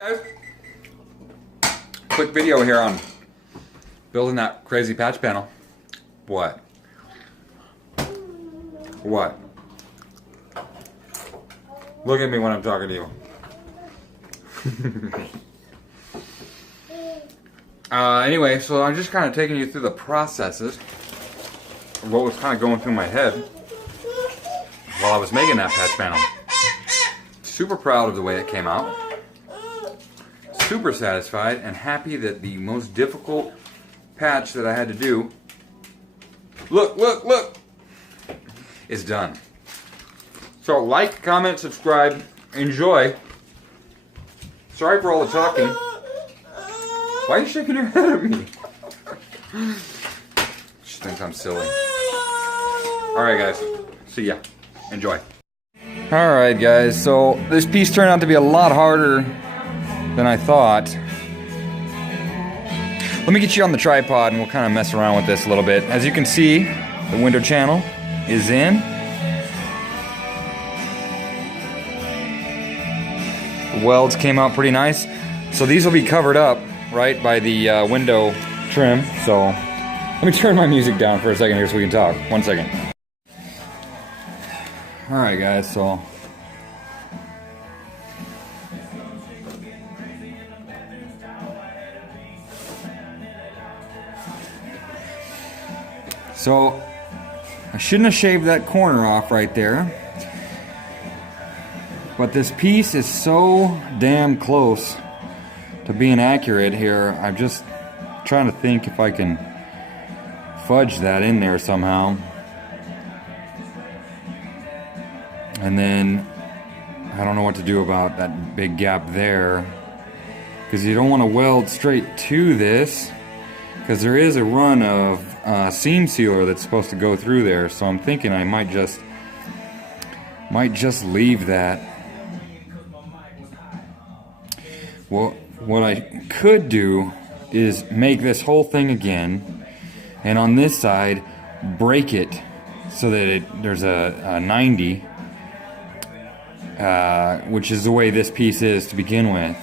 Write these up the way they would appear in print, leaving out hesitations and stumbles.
Guys, quick video here on building that crazy patch panel. What? What? Look at me when I'm talking to you. Anyway, so I'm just kind of taking you through the processes of what was kind of going through my head while I was making that patch panel. Super proud of the way it came out. Super satisfied and happy that the most difficult patch that I had to do, look, is done. So like, comment, subscribe, enjoy. Sorry for all the talking. Why are you shaking your head at me? She thinks I'm silly. Alright guys, see ya. Enjoy. Alright guys, so this piece turned out to be a lot harder than I thought. Let me get you on the tripod and we'll kind of mess around with this a little bit. As you can see, the window channel is in. The welds came out pretty nice. So these will be covered up, right, by the window trim. So let me turn my music down for a second here so we can talk. 1 second. Alright guys, So I shouldn't have shaved that corner off right there, but this piece is so damn close to being accurate here. I'm just trying to think if I can fudge that in there somehow. And then I don't know what to do about that big gap there, because you don't want to weld straight to this, because there is a run of seam sealer that's supposed to go through there. So I'm thinking I might just leave that. Well, what I could do is make this whole thing again, and on this side break it so that there's a 90, which is the way this piece is to begin with.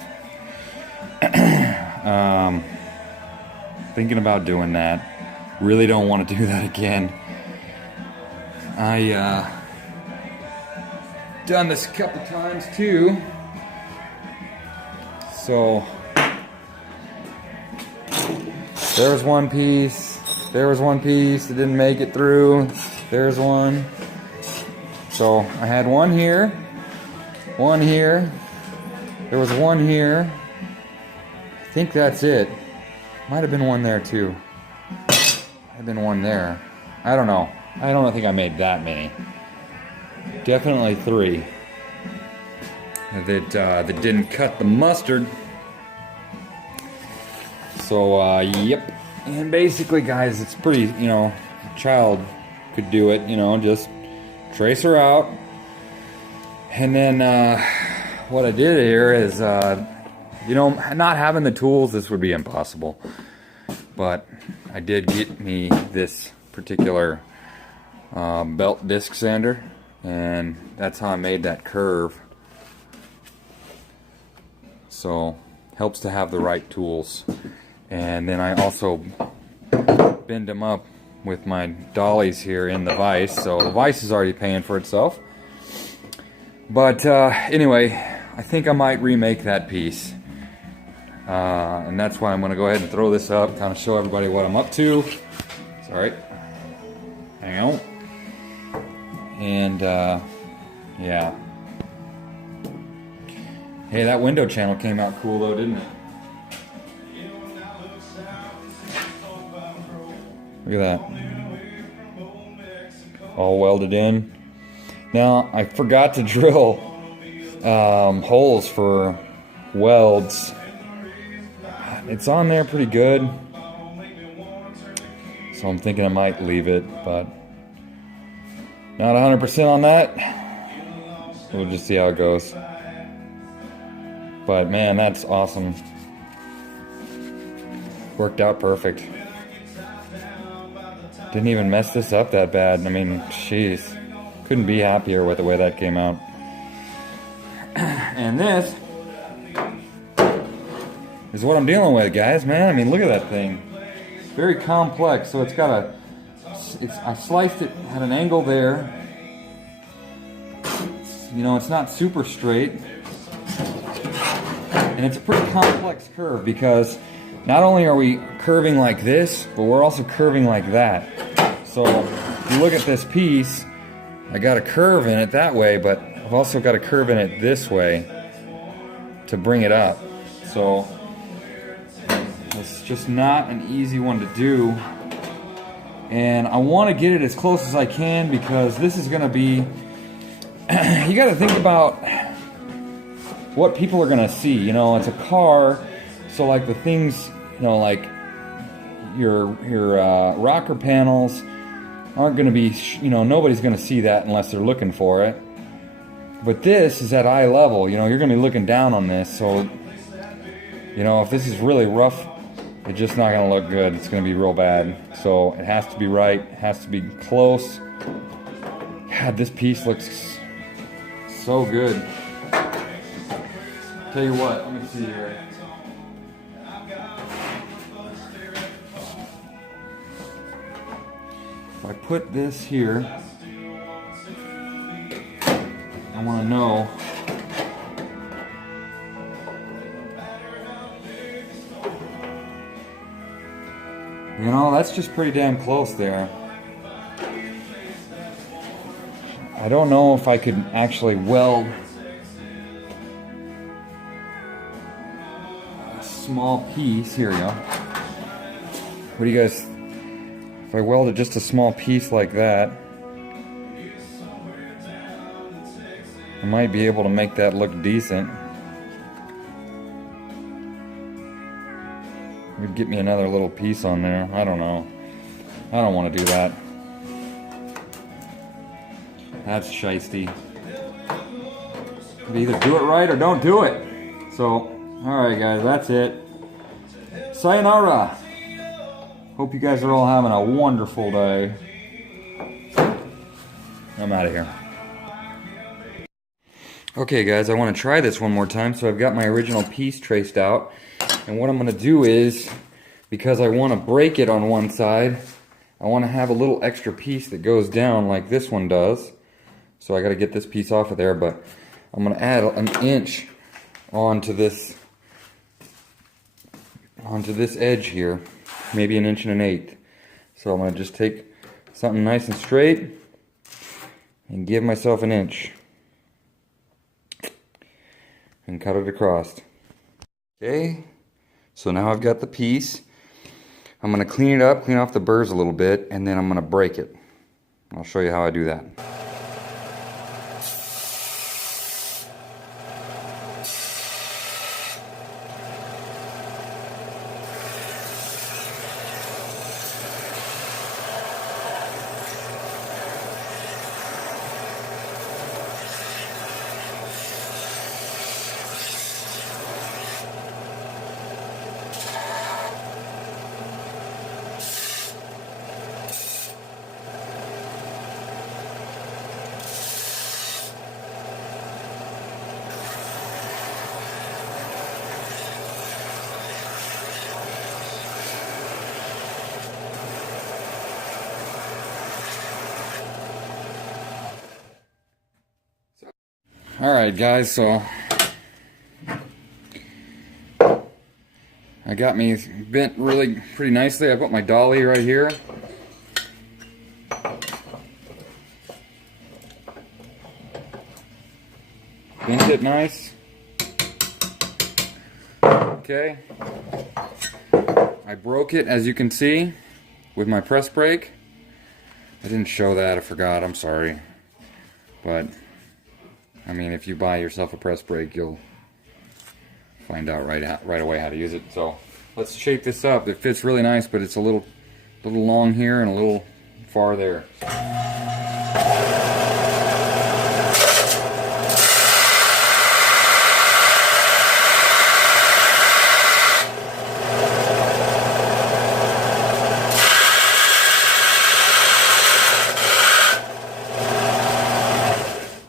Thinking about doing that. Really don't want to do that again. I done this a couple times too. So there's one piece. There was one piece that didn't make it through. There's one. So I had one here. One here. There was one here. I think that's it. Might have been one there too. Might have been one there. I don't know. I don't think I made that many. Definitely 3 that didn't cut the mustard. So yep. And basically, guys, it's pretty. You know, a child could do it. You know, just trace her out. And then what I did here is, you know, not having the tools, this would be impossible. But I did get me this particular belt disc sander, and that's how I made that curve. So helps to have the right tools. And then I also bend them up with my dollies here in the vise, so the vise is already paying for itself. But anyway, I think I might remake that piece. And that's why I'm going to go ahead and throw this up, kind of show everybody what I'm up to. Sorry. Hang on. And, yeah. Hey, that window channel came out cool though, didn't it? Look at that. All welded in. Now, I forgot to drill holes for welds. It's on there pretty good, so I'm thinking I might leave it, but not 100% on that. We'll just see how it goes. But man, that's awesome. Worked out perfect. Didn't even mess this up that bad. I mean, jeez, couldn't be happier with the way that came out. And this is what I'm dealing with, guys, man. I mean, look at that thing. Very complex. So it's got a, I sliced it at an angle there. You know, it's not super straight. And it's a pretty complex curve because not only are we curving like this, but we're also curving like that. So if you look at this piece, I got a curve in it that way, but I've also got a curve in it this way to bring it up. So it's just not an easy one to do. And I want to get it as close as I can because this is going to be, you got to think about what people are going to see. You know, it's a car, so like the things, you know, like your rocker panels aren't going to be, you know, nobody's going to see that unless they're looking for it. But this is at eye level, you know, you're going to be looking down on this, so, you know, if this is really rough, it's just not going to look good. It's going to be real bad. So it has to be right, it has to be close. God, this piece looks so good. Tell you what, let me see here. If I put this here, I want to know you know, that's just pretty damn close there. I don't know if I could actually weld a small piece. Here we go. What do you guys, if I welded just a small piece like that, I might be able to make that look decent. It'd get me another little piece on there. I don't know. I don't want to do that. That's shiesty. You either do it right or don't do it. So, alright guys, that's it. Sayonara. Hope you guys are all having a wonderful day. I'm out of here. Okay guys, I want to try this one more time. So I've got my original piece traced out. And what I'm going to do is, because I want to break it on one side, I want to have a little extra piece that goes down like this one does. So I got to get this piece off of there, but I'm going to add an inch onto this edge here, maybe 1 1/8 inches. So I'm going to just take something nice and straight and give myself 1 inch and cut it across. Okay. So now I've got the piece. I'm going to clean it up, clean off the burrs a little bit, and then I'm going to break it. I'll show you how I do that. Alright guys, so I got me bent really pretty nicely. I put my dolly right here. Bent it nice. Okay. I broke it, as you can see, with my press brake. I didn't show that, I forgot, I'm sorry. But I mean, if you buy yourself a press brake, you'll find out right away how to use it. So let's shape this up. It fits really nice, but it's a little long here and a little far there.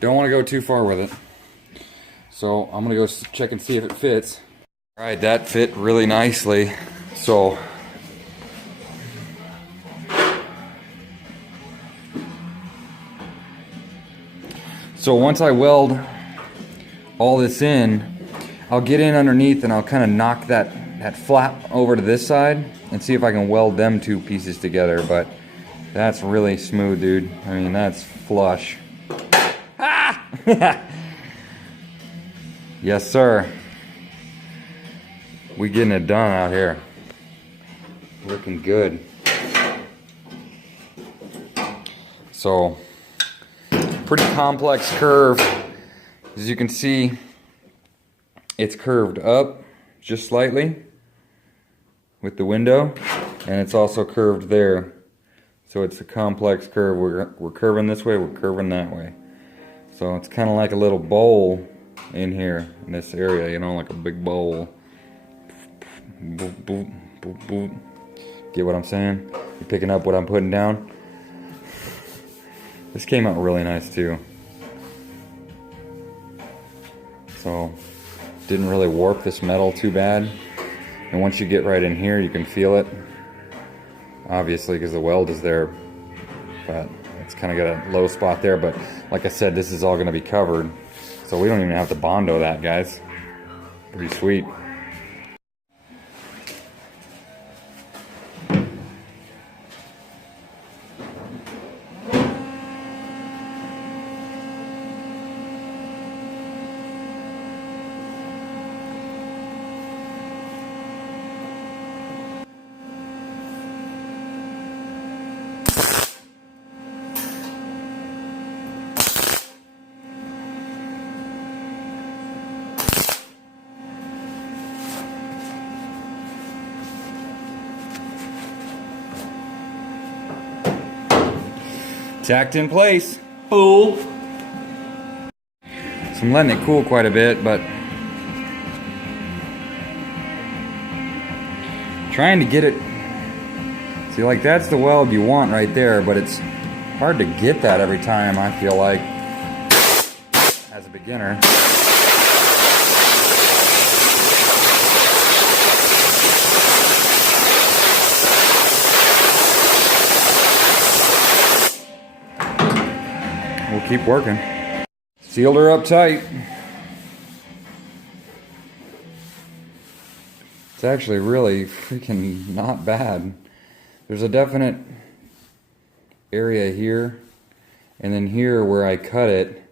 Don't want to go too far with it. So I'm going to go check and see if it fits. Alright, that fit really nicely. So once I weld all this in, I'll get in underneath and I'll kind of knock that flap over to this side and see if I can weld them two pieces together. But that's really smooth, dude. I mean, that's flush. Ah! Yes, sir. We getting it done out here. Looking good. So, pretty complex curve. As you can see, it's curved up just slightly with the window, and it's also curved there. So it's a complex curve. We're curving this way, we're curving that way. So it's kind of like a little bowl in here, in this area, you know, like a big bowl. Boop, boop, boop, boop. Get what I'm saying? You picking up what I'm putting down? This came out really nice too. So, didn't really warp this metal too bad. And once you get right in here, you can feel it. Obviously, because the weld is there. But it's kind of got a low spot there. But like I said, this is all going to be covered. So we don't even have to Bondo that, guys. Pretty sweet. Tacked in place. Fool. So I'm letting it cool quite a bit, but trying to get it. See, like that's the weld you want right there, but it's hard to get that every time, I feel like, as a beginner. We'll keep working. Sealed her up tight. It's actually really freaking not bad. There's a definite area here, and then here where I cut it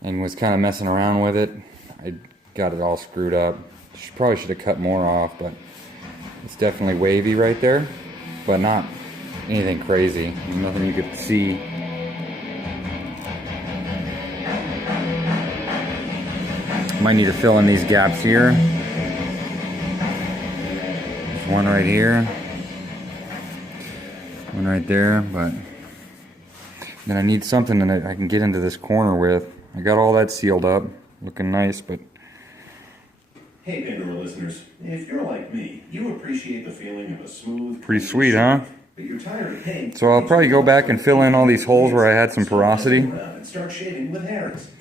and was kind of messing around with it, I got it all screwed up. Probably should have cut more off, but it's definitely wavy right there, but not anything crazy. Nothing you could see. Might need to fill in these gaps here. There's one right here. One right there, but then I need something that I can get into this corner with. I got all that sealed up, looking nice, but... Hey, Pandora listeners, if you're like me, you appreciate the feeling of a smooth... Pretty sweet, huh? But you're tired of paying... So I'll probably go back and fill in all these holes where I had some porosity. And start shaving with Harris.